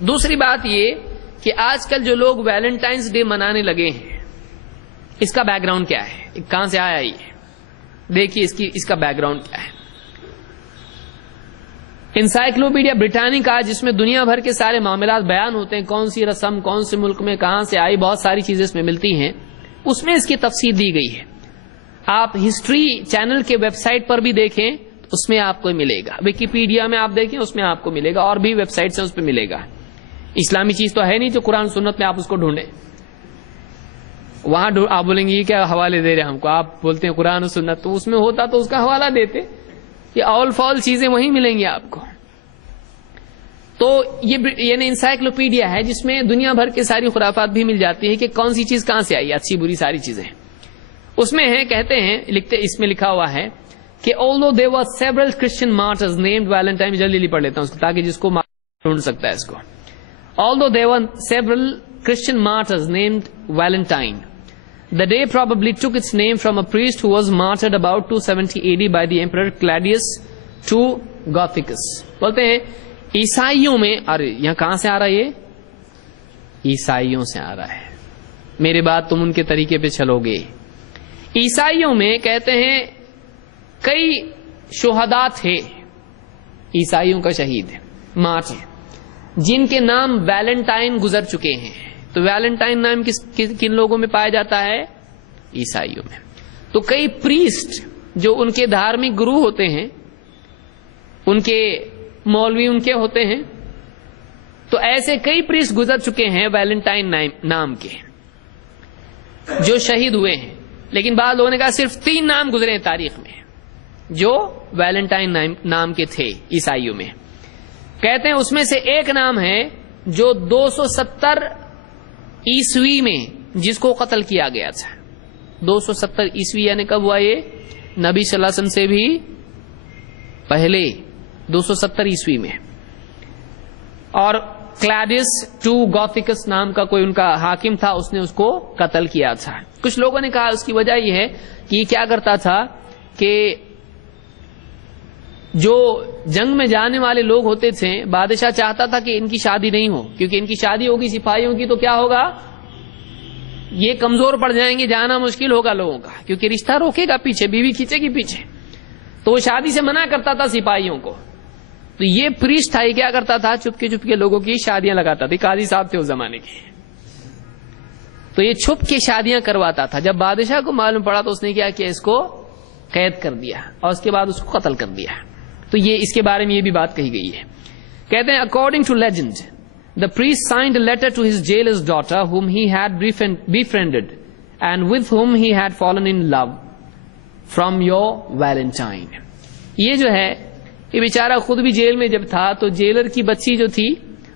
دوسری بات یہ کہ آج کل جو لوگ ویلنٹائنس ڈے منانے لگے ہیں، اس کا بیک گراؤنڈ کیا ہے، کہاں سے آیا یہ؟ دیکھیے اس کا بیک گراؤنڈ کیا ہے۔ انسائکلوپیڈیا بریٹانیکا، جس میں دنیا بھر کے سارے معاملات بیان ہوتے ہیں، کون سی رسم کون سے ملک میں کہاں سے آئی، بہت ساری چیزیں اس میں ملتی ہیں، اس میں اس کی تفصیل دی گئی ہے۔ آپ ہسٹری چینل کے ویب سائٹ پر بھی دیکھیں، اس میں آپ کو ملے گا، ویکیپیڈیا میں آپ دیکھیں اس میں آپ کو ملے گا، اور بھی ویب سائٹس ہیں اس پہ ملے گا۔ اسلامی چیز تو ہے نہیں جو قرآن سنت میں آپ اس کو ڈھونڈیں، وہاں آپ بولیں گے یہ کیا حوالے دے رہے ہیں ہم کو، آپ بولتے ہیں قرآن و سنت، تو اس میں ہوتا تو اس کا حوالہ دیتے، یہ آل فال چیزیں وہیں ملیں گی آپ کو۔ تو یہ یعنی انسائکلوپیڈیا ہے جس میں دنیا بھر کے ساری خرافات بھی مل جاتی ہے کہ کون سی چیز کہاں سے آئی، اچھی بری ساری چیزیں اس میں ہیں۔ کہتے ہیں اس میں لکھا ہوا ہے کہ although there were several Christian martyrs named Valentine، جلدی پڑھ لیتا ہوں اس کو تاکہ جس کو ڈھونڈ سکتا ہے اس کو۔ Although there were several Christian martyrs named Valentine, the day probably took its name from a priest who was martyred about 270 AD by the Emperor Claudius to Gothicus۔ بولتے ہیں عیسائیوں میں، ارے یہاں کہاں سے آ رہا ہے یہ؟ عیسائیوں سے آ رہا ہے، میرے بات تم ان کے طریقے پہ چلو گے۔ عیسائیوں میں کہتے ہیں کئی شہداء تھے، عیسائیوں کا شہید مارٹر، جن کے نام ویلنٹائن گزر چکے ہیں۔ تو ویلنٹائن نام کن لوگوں میں پایا جاتا ہے؟ عیسائیوں میں۔ تو کئی پریسٹ جو ان کے دھارمک گرو ہوتے ہیں، ان کے مولوی ان کے ہوتے ہیں، تو ایسے کئی پریسٹ گزر چکے ہیں ویلنٹائن نام کے جو شہید ہوئے ہیں، لیکن بعض لوگوں نے کہا صرف 3 نام گزرے ہیں تاریخ میں جو ویلنٹائن نام کے تھے عیسائیوں میں۔ کہتے ہیں اس میں سے ایک نام ہے جو 270 عیسوی میں جس کو قتل کیا گیا تھا۔ 270 عیسوی یعنی کب ہوا یہ؟ نبی صلی اللہ علیہ وسلم سے بھی پہلے 270 عیسوی میں۔ اور کلاڈیس ٹو گوتھیکس نام کا کوئی ان کا حاکم تھا، اس نے اس کو قتل کیا تھا۔ کچھ لوگوں نے کہا اس کی وجہ یہ ہے کہ یہ کیا کرتا تھا کہ جو جنگ میں جانے والے لوگ ہوتے تھے، بادشاہ چاہتا تھا کہ ان کی شادی نہیں ہو، کیونکہ ان کی شادی ہوگی سپاہیوں کی تو کیا ہوگا، یہ کمزور پڑ جائیں گے، جانا مشکل ہوگا لوگوں کا، کیونکہ رشتہ روکے گا پیچھے، بیوی کھینچے گی پیچھے، تو وہ شادی سے منع کرتا تھا سپاہیوں کو۔ تو یہ پریسٹ تھا، یہ کیا کرتا تھا، چپکے چپکے لوگوں کی شادیاں لگاتا تھا، قاضی صاحب تھے اس زمانے کے، تو یہ چھپ کے شادیاں کرواتا تھا۔ جب بادشاہ کو معلوم پڑا تو اس نے کیا کیا، اس کو قید کر دیا اور اس کے بعد اس کو قتل کر دیا۔ تو یہ اس کے بارے میں یہ بھی بات کہی گئی ہے۔ کہتے ہیں according to legend the priest signed a letter to his jailer's daughter whom he had befriended and with whom he had fallen in love from your Valentine۔ یہ جو ہے یہ بیچارہ خود بھی جیل میں جب تھا تو جیلر کی بچی جو تھی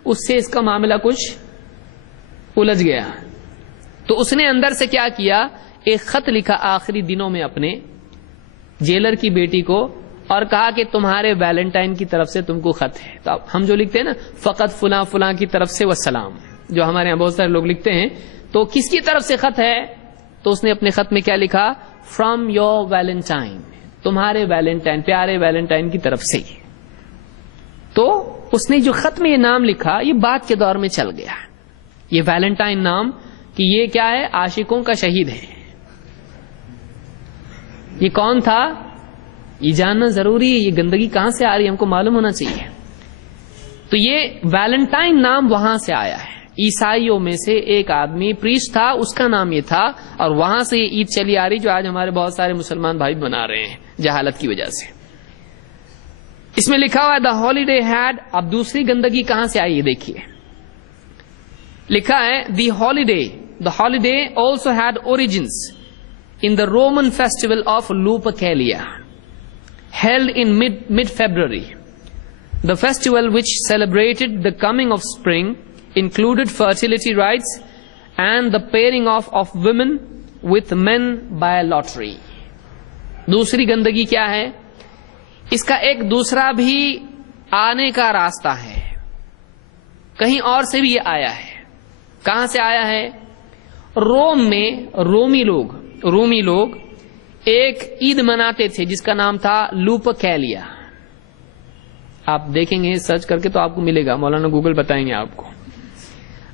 اس سے اس کا معاملہ کچھ الجھ گیا، تو اس نے اندر سے کیا کیا، ایک خط لکھا آخری دنوں میں اپنے جیلر کی بیٹی کو اور کہا کہ تمہارے ویلنٹائن کی طرف سے تم کو خط ہے۔ تو ہم جو لکھتے ہیں نا فقط فلاں فلاں کی طرف سے والسلام، جو ہمارے یہاں بہت سارے لوگ لکھتے ہیں، تو کس کی طرف سے خط ہے؟ تو اس نے اپنے خط میں کیا لکھا، فرام یور ویلنٹائن، تمہارے ویلنٹائن، پیارے ویلنٹائن کی طرف سے۔ تو اس نے جو خط میں یہ نام لکھا یہ بعد کے دور میں چل گیا، یہ ویلنٹائن نام، کہ یہ کیا ہے، عاشقوں کا شہید ہے۔ یہ کون تھا یہ جاننا ضروری ہے، یہ گندگی کہاں سے آ رہی ہے ہم کو معلوم ہونا چاہیے۔ تو یہ ویلنٹائن نام وہاں سے آیا ہے، عیسائیوں میں سے ایک آدمی پریسٹ تھا، اس کا نام یہ تھا، اور وہاں سے یہ عید چلی آ رہی جو آج ہمارے بہت سارے مسلمان بھائی بنا رہے ہیں جہالت کی وجہ سے۔ اس میں لکھا ہوا ہے دا ہالیڈے ہیڈ، اب دوسری گندگی کہاں سے آئی ہے دیکھیے، لکھا ہے the holiday also had origins in the Roman festival of Lupercalia, held in mid-February. The festival, which celebrated the coming of spring, included fertility rites and the pairing off of women with men by lottery. دوسری گندگی کیا ہے، اس کا ایک دوسرا بھی آنے کا راستہ ہے، کہیں اور سے بھی یہ آیا ہے۔ کہاں سے آیا ہے؟ روم میں رومی لوگ ایک عید مناتے تھے جس کا نام تھا لوپرکیلیا۔ آپ دیکھیں گے سرچ کر کے تو آپ کو ملے گا، مولانا گوگل بتائیں گے آپ کو۔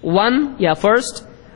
I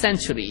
century।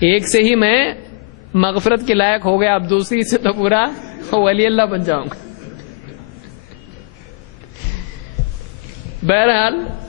ایک سے ہی میں مغفرت کے لائق ہو گیا, اب دوسری سے تو پورا ولی اللہ بن جاؤں گا. بہرحال